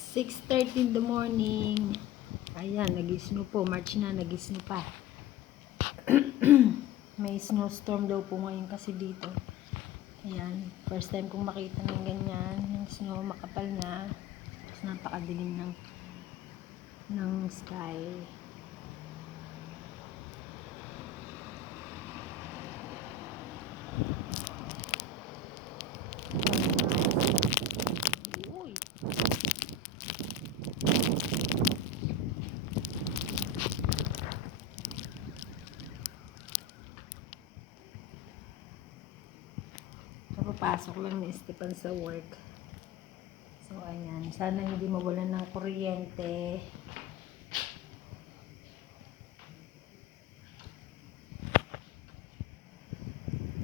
6:30 in the morning. Ayan, nag-snow po. March na, nag-snow pa. May snowstorm daw po ngayon kasi dito. Ayan, first time kong makita ng ganyan. Yung snow, makapal na. Tapos napakadilim ng sky. Uy! Papasok lang ni Esteban sa work. So, ayan. Sana hindi mawalan ng kuryente.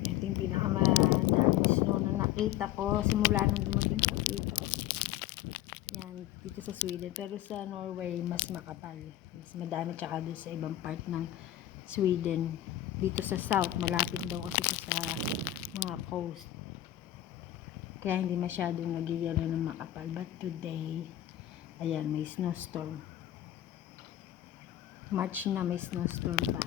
Ito yung pinakamadaming snow na nakita ko simula nang dumating ko dito. Yan, dito sa Sweden. Pero sa Norway, mas makapal. Mas madami tsaka doon sa ibang part ng Sweden. Dito sa south, malapit daw kasi sa mga coast. Kaya hindi masyadong nagyayelo ng makapal. But today, ayan, may snowstorm. March na, may snowstorm pa.